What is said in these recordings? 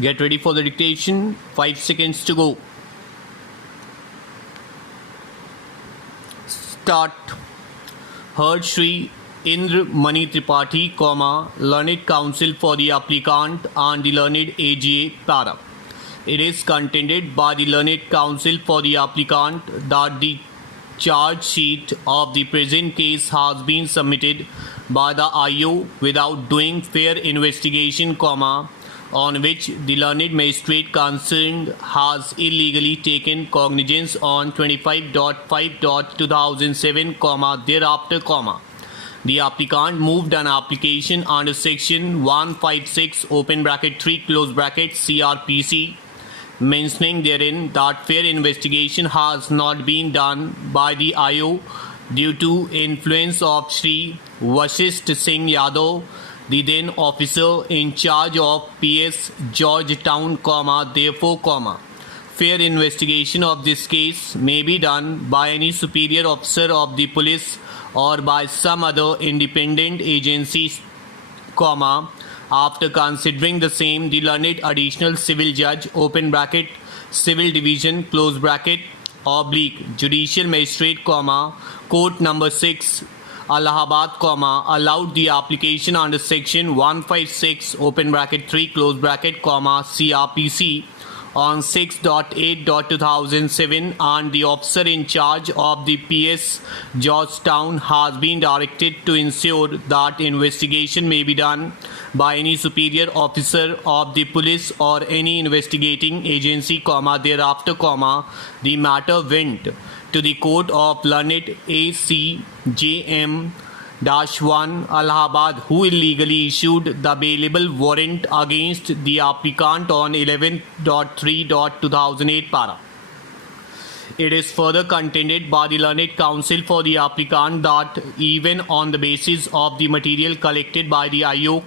Get ready for the dictation. 5 seconds to go. Start. Heard Shri Indra Mani Tripathi, Learned Counsel for the applicant and the Learned AGA Para. It is contended by the Learned Counsel for the applicant that the charge sheet of the present case has been submitted by the IO without doing fair investigation, on which the learned magistrate concerned has illegally taken cognizance on 25.5.2007, thereafter, the applicant moved an application under section 156 (3) CRPC, mentioning therein that fair investigation has not been done by the IO due to influence of Shri Vasisht Singh Yadav, the then officer in charge of PS Georgetown, therefore, fair investigation of this case may be done by any superior officer of the police or by some other independent agencies, after considering the same, the learned additional civil judge, civil division, judicial magistrate, court number 6, Allahabad, allowed the application under section 156 (3) CRPC on 6.8.2007, and the officer in charge of the PS Georgetown has been directed to ensure that investigation may be done by any superior officer of the police or any investigating agency, thereafter, the matter went to the court of learned ACJM-1 Allahabad, who illegally issued the bailable warrant against the applicant on 11.3.2008 para. It is further contended by the learned counsel for the applicant that even on the basis of the material collected by the IO,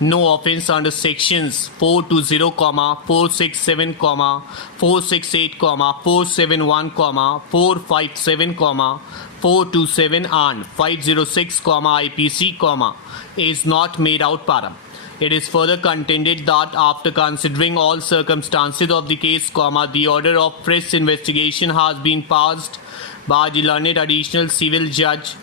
no offence under sections 420, 467, 468, 471, 457, 427 and 506, IPC, is not made out para. It is further contended that after considering all circumstances of the case, the order of fresh investigation has been passed by the learned additional civil judge,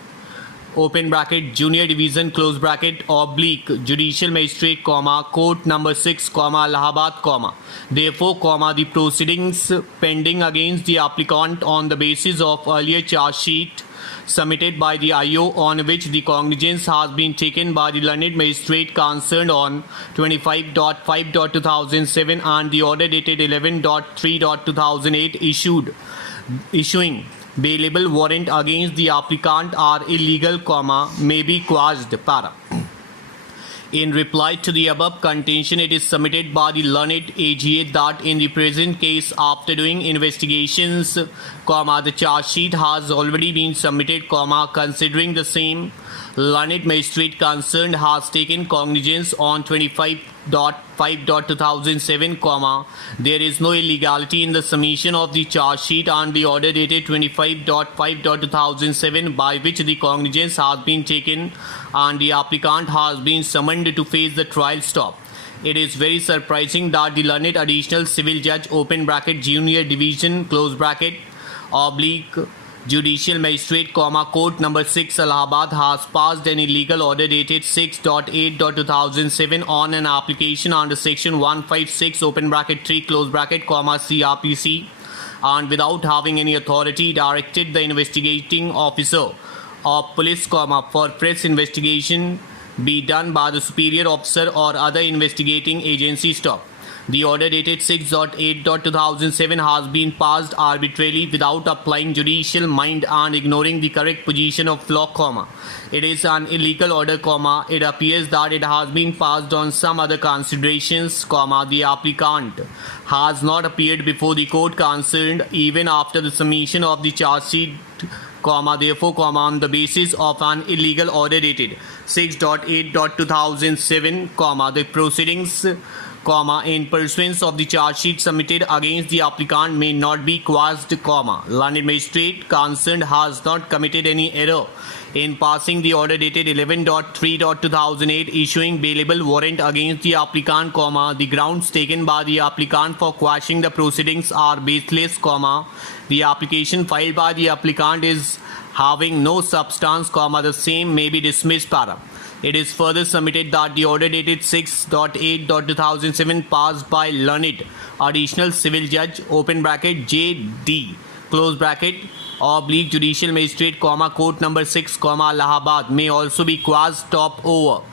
junior division, judicial magistrate, court number 6, Allahabad, therefore, the proceedings pending against the applicant on the basis of earlier charge sheet submitted by the IO, on which the cognizance has been taken by the learned magistrate concerned on 25.5.2007, and the order dated 11.3.2008 issuing bailable warrant against the applicant are illegal, may be quashed para. In reply to the above contention, it is submitted by the learned AGA that in the present case, after doing investigations, the charge sheet has already been submitted, considering the same, learned magistrate concerned has taken cognizance on 25.5.2007, there is no illegality in the submission of the charge sheet and the order dated 25.5.2007 by which the cognizance has been taken and the applicant has been summoned to face the trial stop. It is very surprising that the learned additional civil judge, junior division, judicial magistrate, court number 6, Allahabad, has passed an illegal order dated 6.8.2007 on an application under section 156 (3) CRPC, and without having any authority directed the investigating officer of police, for fresh investigation be done by the superior officer or other investigating agency. The order dated 6.8.2007 has been passed arbitrarily without applying judicial mind and ignoring the correct position of law, It is an illegal order, It appears that it has been passed on some other considerations, The applicant has not appeared before the court concerned even after the submission of the charge sheet, therefore, on the basis of an illegal order dated 6.8.2007, the proceedings, in pursuance of the charge sheet submitted against the applicant may not be quashed, learned magistrate concerned has not committed any error in passing the order dated 11.3.2008 issuing bailable warrant against the applicant, the grounds taken by the applicant for quashing the proceedings are baseless, the application filed by the applicant is having no substance, the same may be dismissed, It is further submitted that the order dated 6.8.2007 passed by learned additional civil judge (J.D. / judicial magistrate, court number 6, Allahabad may also be quashed top over.